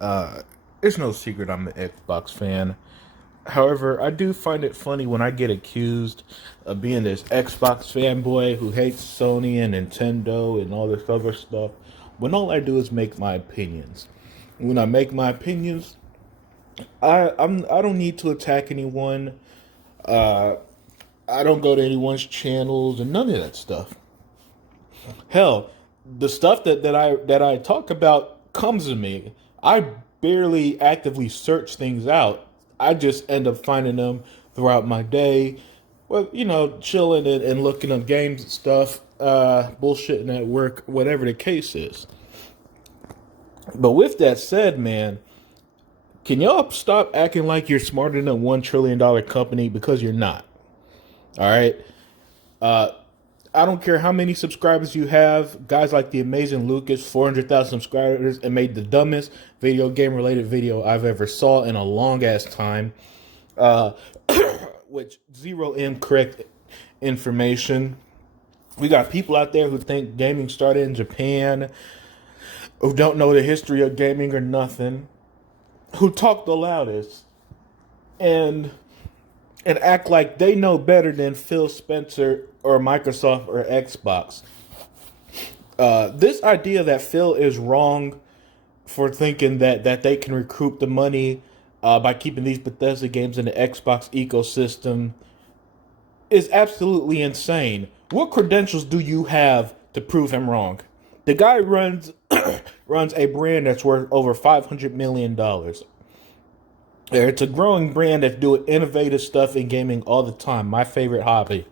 Uh, it's no secret I'm an Xbox fan. However, I do find it funny when I get accused of being this Xbox fanboy who hates Sony and Nintendo and all this other stuff, when all I do is make my opinions. When I make my opinions, I don't need to attack anyone. Uh, I don't go to anyone's channels and none of that stuff. Hell, the stuff that I talk about comes to me. I barely actively search things out. I just end up finding them throughout my day. Well, chilling and looking up games and stuff, bullshitting at work, whatever the case is. But with that said, man, can y'all stop acting like you're smarter than a $1 trillion company because you're not? All right. Uh, I don't care how many subscribers you have. Guys like the amazing Lucas, 400,000 subscribers, and made the dumbest video game related video I've ever saw in a long ass time. Uh, which zero incorrect information. We got people out there who think gaming started in Japan, who don't know the history of gaming or nothing, who talk the loudest and and act like they know better than Phil Spencer or Microsoft or Xbox. This idea that Phil is wrong for thinking that they can recoup the money by keeping these Bethesda games in the Xbox ecosystem is absolutely insane. What credentials do you have to prove him wrong? The guy runs runs a brand that's worth over $500 million. It's a growing brand that's doing innovative stuff in gaming all the time. My favorite hobby,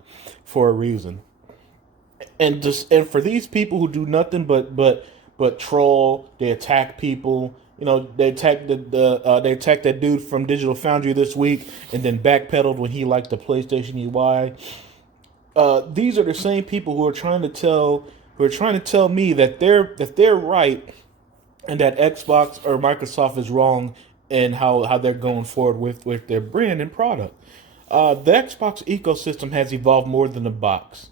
for a reason. And for these people who do nothing but troll, they attack people. They attacked they attacked that dude from Digital Foundry this week, and then backpedaled when he liked the PlayStation UI. These are the same people who are trying to tell me that they're right and that Xbox or Microsoft is wrong and how they're going forward with their brand and product. The Xbox ecosystem has evolved more than a box,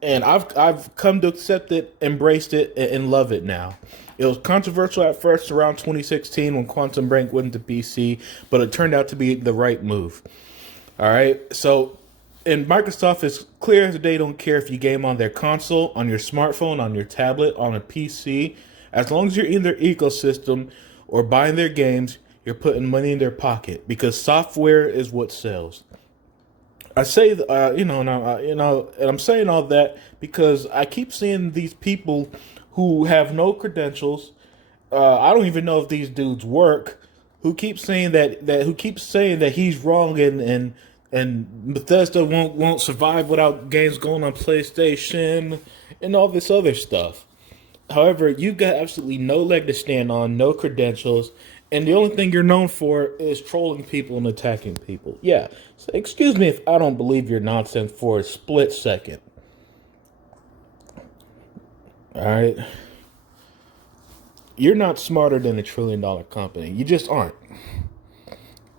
and I've come to accept it, embraced it, and love it now. It was controversial at first around 2016 when Quantum Break went into PC, but it turned out to be the right move. All right, so and Microsoft is clear as they don't care if you game on their console, on your smartphone, on your tablet, on a PC. As long as you're in their ecosystem or buying their games, you're putting money in their pocket because software is what sells. I say, and I'm saying all that because I keep seeing these people who have no credentials. I don't even know if these dudes work. Who keep saying who keeps saying that he's wrong and Bethesda won't survive without games going on PlayStation and all this other stuff. However, you got absolutely no leg to stand on, no credentials, and the only thing you're known for is trolling people and attacking people. Yeah, so excuse me if I don't believe your nonsense for a split second. All right, you're not smarter than a $1 trillion company. You just aren't.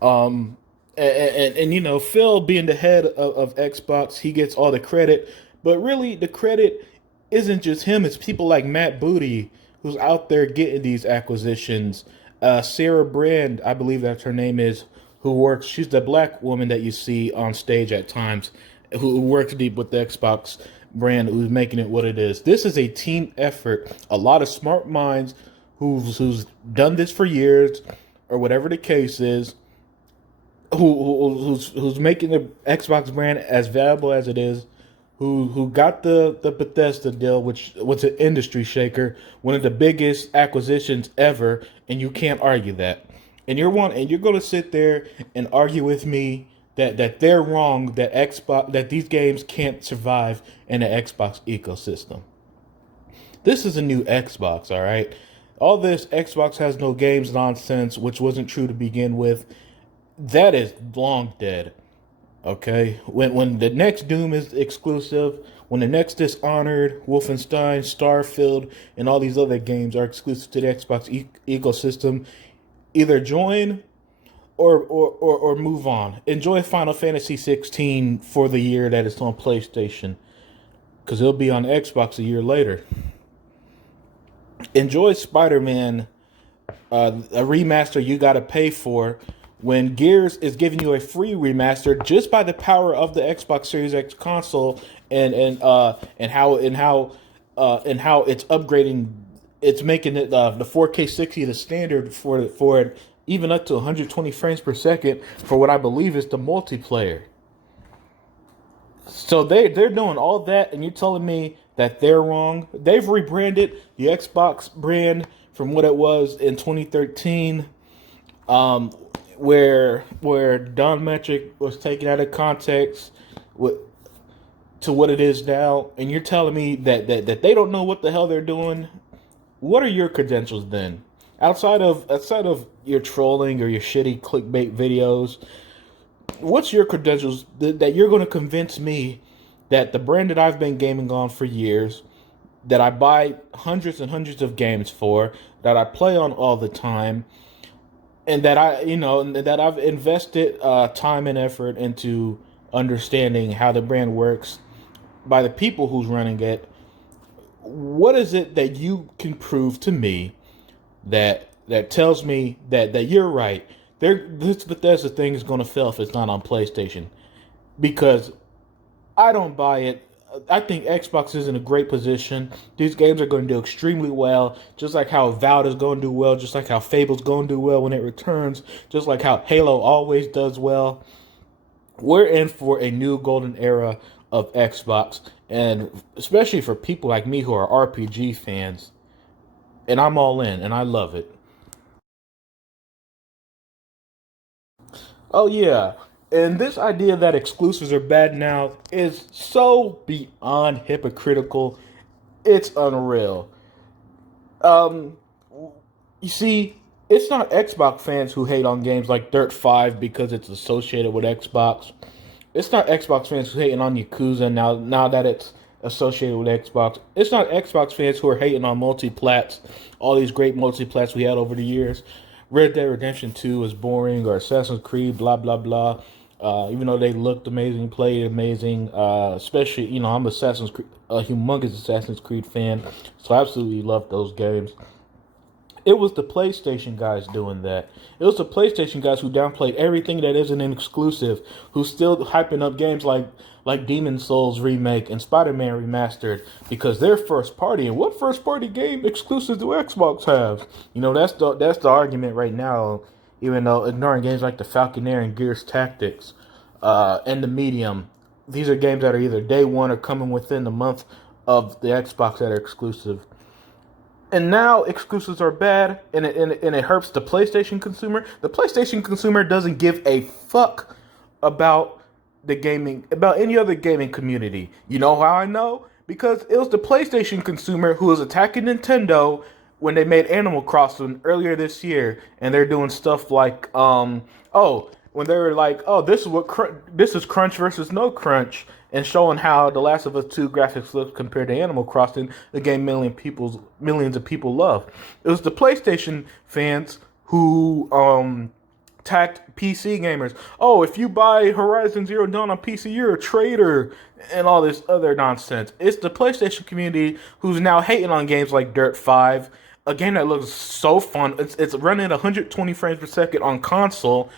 Um, and Phil being the head of Xbox, he gets all the credit, but really the credit isn't just him. It's people like Matt Booty who's out there getting these acquisitions. Sarah Brand, I believe that's her name is, who works. She's the black woman that you see on stage at times, who works deep with the Xbox brand, who's making it what it is. This is a team effort. A lot of smart minds who's done this for years, or whatever the case is, who's making the Xbox brand as valuable as it is, who got the Bethesda deal, which was an industry shaker, one of the biggest acquisitions ever, and you can't argue that. And you're going to sit there and argue with me that they're wrong, that these games can't survive in the Xbox ecosystem. This is a new Xbox, all right. All this Xbox has no games nonsense, which wasn't true to begin with, that is long dead. Okay, when the next Doom is exclusive, when the next Dishonored, Wolfenstein, Starfield, and all these other games are exclusive to the Xbox ecosystem, either join or move on. Enjoy Final Fantasy 16 for the year that it's on PlayStation, because it'll be on Xbox a year later. Enjoy Spider Man a remaster you got to pay for, when Gears is giving you a free remaster just by the power of the Xbox Series X console and how it's upgrading. It's making it the 4K 60 the standard for it, even up to 120 frames per second for what I believe is the multiplayer. So they're doing all that, and you're telling me that they're wrong? They've rebranded the Xbox brand from what it was in 2013, um, where Don Metric was taken out of context with, to what it is now, and you're telling me that they don't know what the hell they're doing. What are your credentials then? Outside of your trolling or your shitty clickbait videos, what's your credentials that you're going to convince me that the brand that I've been gaming on for years, that I buy hundreds and hundreds of games for, that I play on all the time, and that I've invested time and effort into understanding how the brand works by the people who's running it. What is it that you can prove to me that tells me that you're right? This Bethesda thing is going to fail if it's not on PlayStation, because I don't buy it. I think Xbox is in a great position. These games are going to do extremely well, just like how Valve is going to do well, just like how Fable's going to do well when it returns, just like how Halo always does well. We're in for a new golden era of Xbox, and especially for people like me who are RPG fans, and I'm all in, and I love it. Oh yeah, and this idea that exclusives are bad now is so beyond hypocritical. It's unreal. Um, you see, it's not Xbox fans who hate on games like Dirt 5 because it's associated with Xbox. It's not Xbox fans who hating on Yakuza now that it's associated with Xbox. It's not Xbox fans who are hating on multiplats, all these great multiplats we had over the years. Red Dead Redemption 2 is boring, or Assassin's Creed, blah blah blah. Even though they looked amazing, played amazing, especially I'm a humongous Assassin's Creed fan, so I absolutely love those games. It was the PlayStation guys doing that. It was the PlayStation guys who downplayed everything that isn't an exclusive, who still hyping up games like Demon Souls remake and Spider-Man remastered because they're first party. And what first party game exclusives do Xbox have? That's the argument right now. Even though ignoring games like the Falconeer and Gears Tactics, and the Medium, these are games that are either day one or coming within the month of the Xbox that are exclusive. And now exclusives are bad, and it hurts the PlayStation consumer. The PlayStation consumer doesn't give a fuck about about any other gaming community. You know how I know? Because it was the PlayStation consumer who was attacking Nintendo when they made Animal Crossing earlier this year, and they're doing stuff like, when they were like, oh, this is crunch versus no crunch, and showing how The Last of Us 2 graphics look compared to Animal Crossing, the game millions of people love. It was the PlayStation fans who attacked PC gamers. Oh, if you buy Horizon Zero Dawn on PC, you're a traitor, and all this other nonsense. It's the PlayStation community who's now hating on games like Dirt 5, a game that looks so fun. It's running at 120 frames per second on console.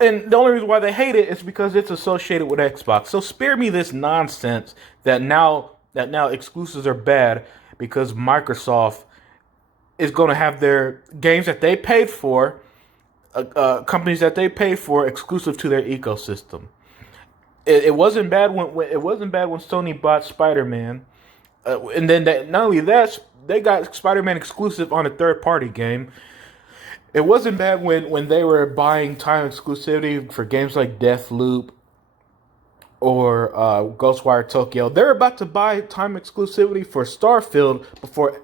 And the only reason why they hate it is because it's associated with Xbox. So spare me this nonsense that now exclusives are bad because Microsoft is going to have their games that they paid for, companies that they paid for, exclusive to their ecosystem. It wasn't bad when Sony bought Spider-Man, and then not only that, they got Spider-Man exclusive on a third-party game. It wasn't bad when they were buying time exclusivity for games like Deathloop or Ghostwire Tokyo. They're about to buy time exclusivity for Starfield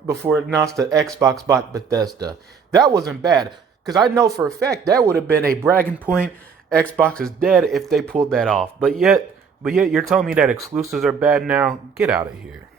before it announced that Xbox bought Bethesda. That wasn't bad, because I know for a fact that would have been a bragging point. Xbox is dead if they pulled that off. But yet you're telling me that exclusives are bad now? Get out of here.